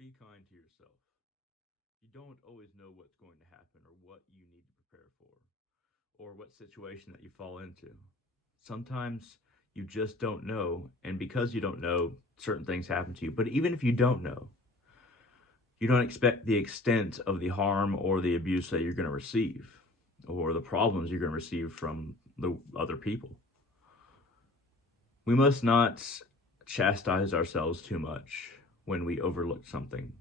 Be kind to yourself. You don't always know what's going to happen or what you need to prepare for or what situation that you fall into. Sometimes you just don't know, and because you don't know, certain things happen to you. But even if you don't know, you don't expect the extent of the harm or the abuse that you're going to receive or the problems you're going to receive from the other people. We must not chastise ourselves too much when we overlook something,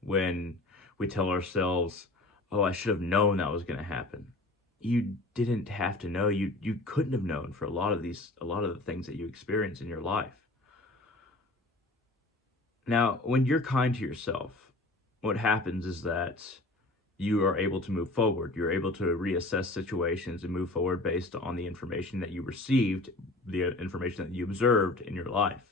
when we tell ourselves, "Oh, I should have known that was going to happen." You didn't have to know. You couldn't have known for a lot of the things that you experience in your life. Now, when you're kind to yourself, what happens is that you are able to move forward. You're able to reassess situations and move forward based on the information that you received, the information that you observed in your life.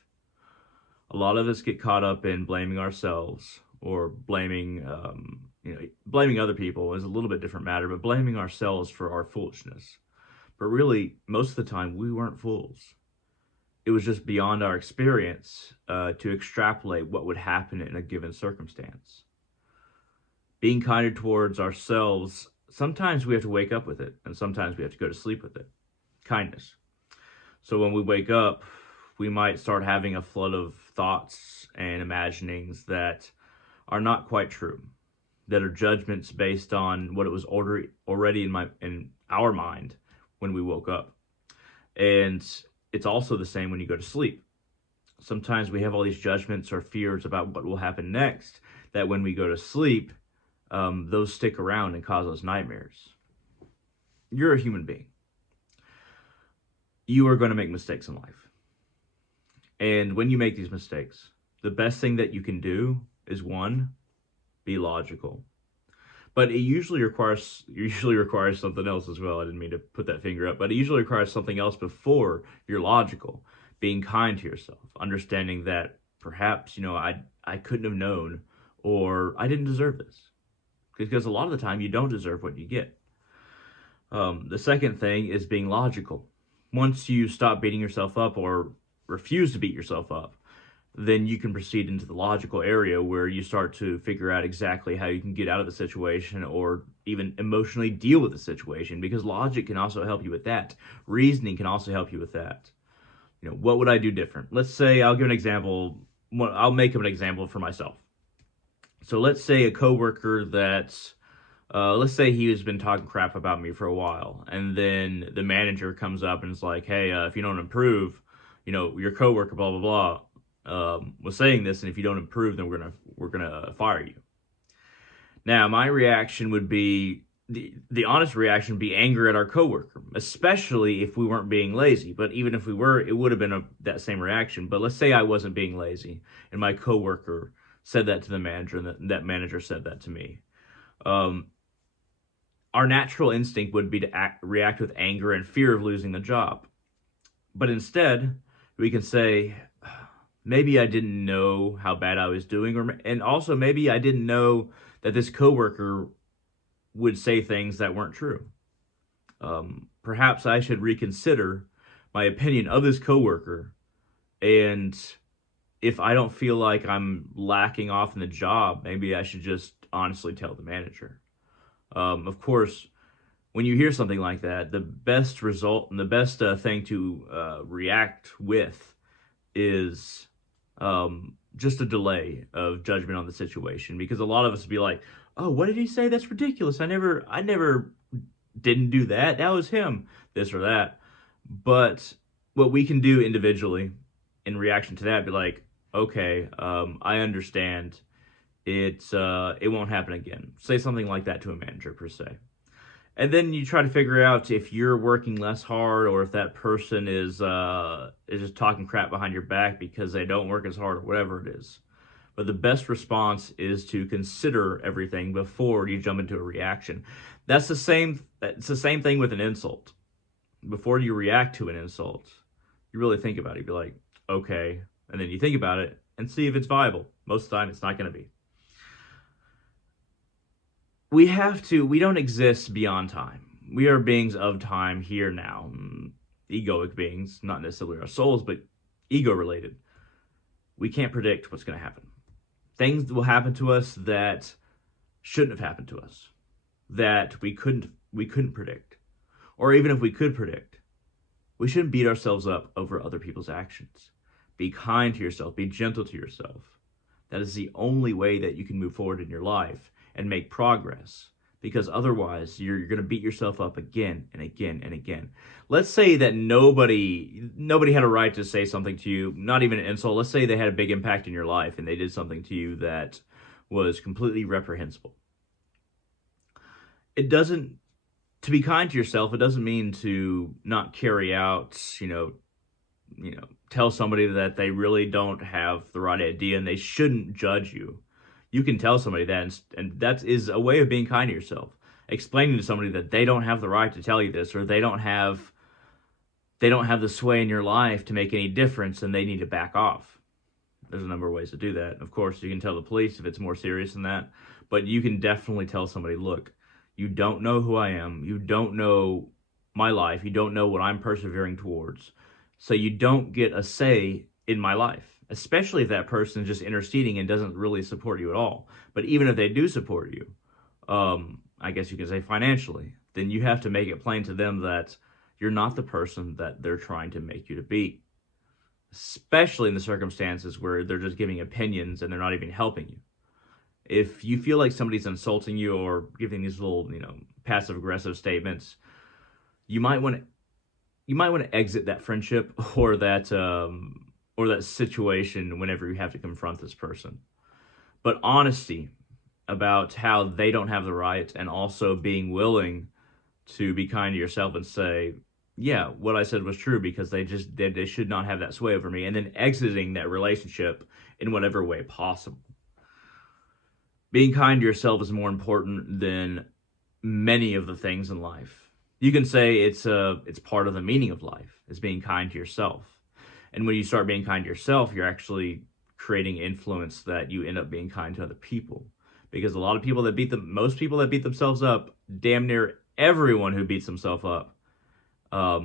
A lot of us get caught up in blaming ourselves or blaming other people is a little bit different matter, but blaming ourselves for our foolishness. But really, most of the time, we weren't fools. It was just beyond our experience to extrapolate what would happen in a given circumstance. Being kinder towards ourselves, sometimes we have to wake up with it, and sometimes we have to go to sleep with it. Kindness. So when we wake up, we might start having a flood of thoughts and imaginings that are not quite true, that are judgments based on what it was already in our mind when we woke up. And it's also the same when you go to sleep. Sometimes we have all these judgments or fears about what will happen next that when we go to sleep, those stick around and cause us nightmares. You're a human being. You are going to make mistakes in life. And when you make these mistakes, the best thing that you can do is one, be logical. But it usually requires something else as well. I didn't mean to put that finger up, but it usually requires something else before you're logical. Being kind to yourself, understanding that perhaps, I couldn't have known or I didn't deserve this. Because a lot of the time you don't deserve what you get. The second thing is being logical. Once you stop beating yourself up or refuse to beat yourself up, then you can proceed into the logical area where you start to figure out exactly how you can get out of the situation or even emotionally deal with the situation, because logic can also help you with that. Reasoning can also help you with that. What would I do different? Let's say I'll give an example. I'll make up an example for myself. So let's say a coworker that's let's say he has been talking crap about me for a while, and then the manager comes up and is like, "Hey, if you don't improve, your coworker, blah blah blah, was saying this, and if you don't improve, then we're gonna fire you." Now, my reaction would be the honest reaction would be anger at our coworker, especially if we weren't being lazy. But even if we were, it would have been that same reaction. But let's say I wasn't being lazy, and my coworker said that to the manager, and that manager said that to me. Um, our natural instinct would be to react with anger and fear of losing the job. But instead, we can say, maybe I didn't know how bad I was doing, and also maybe I didn't know that this coworker would say things that weren't true. Perhaps I should reconsider my opinion of this coworker, and if I don't feel like I'm lacking off in the job, maybe I should just honestly tell the manager. Of course, when you hear something like that, the best result and the best thing to react with is just a delay of judgment on the situation, because a lot of us would be like, "Oh, what did he say? That's ridiculous. I never didn't do that. That was him. This or that." But what we can do individually in reaction to that, be like, "Okay, I understand. It won't happen again." Say something like that to a manager per se. And then you try to figure out if you're working less hard or if that person is just talking crap behind your back because they don't work as hard or whatever it is. But the best response is to consider everything before you jump into a reaction. It's the same thing with an insult. Before you react to an insult, you really think about it. You'd be like, okay, and then you think about it and see if it's viable. Most of the time, it's not going to be. We don't exist beyond time. We are beings of time here now. Egoic beings, not necessarily our souls, but ego related. We can't predict what's going to happen. Things will happen to us that shouldn't have happened to us, that we couldn't predict. Or even if we could predict, we shouldn't beat ourselves up over other people's actions. Be kind to yourself, be gentle to yourself. That is the only way that you can move forward in your life and make progress. Because otherwise, you're going to beat yourself up again and again and again. Let's say that nobody had a right to say something to you, not even an insult. Let's say they had a big impact in your life and they did something to you that was completely reprehensible. It doesn't, to be kind to yourself, it doesn't mean to not carry out, tell somebody that they really don't have the right idea and they shouldn't judge you. You can tell somebody that, and that is a way of being kind to yourself. Explaining to somebody that they don't have the right to tell you this, or they don't have the sway in your life to make any difference, and they need to back off. There's a number of ways to do that. Of course, you can tell the police if it's more serious than that, but you can definitely tell somebody, look, you don't know who I am, you don't know my life, you don't know what I'm persevering towards, so you don't get a say in my life. Especially if that person is just interceding and doesn't really support you at all. But even if they do support you, I guess you can say financially, then you have to make it plain to them that you're not the person that they're trying to make you to be. Especially in the circumstances where they're just giving opinions and they're not even helping you. If you feel like somebody's insulting you or giving these little, passive-aggressive statements, you might want to exit that friendship or that situation whenever you have to confront this person. But honesty about how they don't have the right, and also being willing to be kind to yourself and say, yeah, what I said was true because they should not have that sway over me, and then exiting that relationship in whatever way possible. Being kind to yourself is more important than many of the things in life. You can say it's part of the meaning of life, is being kind to yourself. And when you start being kind to yourself, you're actually creating influence that you end up being kind to other people. Because a lot of people most people that beat themselves up, damn near everyone who beats themselves up, are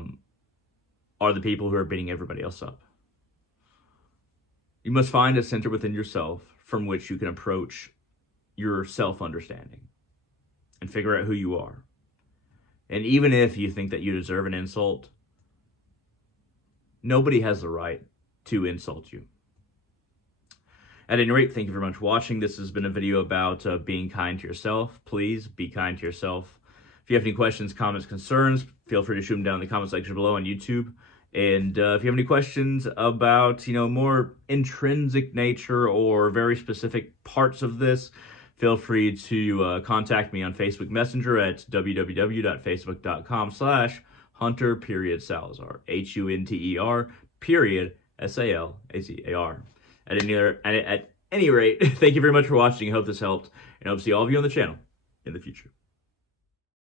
the people who are beating everybody else up. You must find a center within yourself from which you can approach your self-understanding and figure out who you are. And even if you think that you deserve an insult, nobody has the right to insult you. At any rate, thank you very much for watching. This has been a video about being kind to yourself. Please be kind to yourself. If you have any questions, comments, concerns, feel free to shoot them down in the comment section below on YouTube. And if you have any questions about, more intrinsic nature or very specific parts of this, feel free to contact me on Facebook Messenger at www.facebook.com/Hunter-Salazar, HUNTER-SALAZAR. At any rate, thank you very much for watching. I hope this helped, and I hope to see all of you on the channel in the future.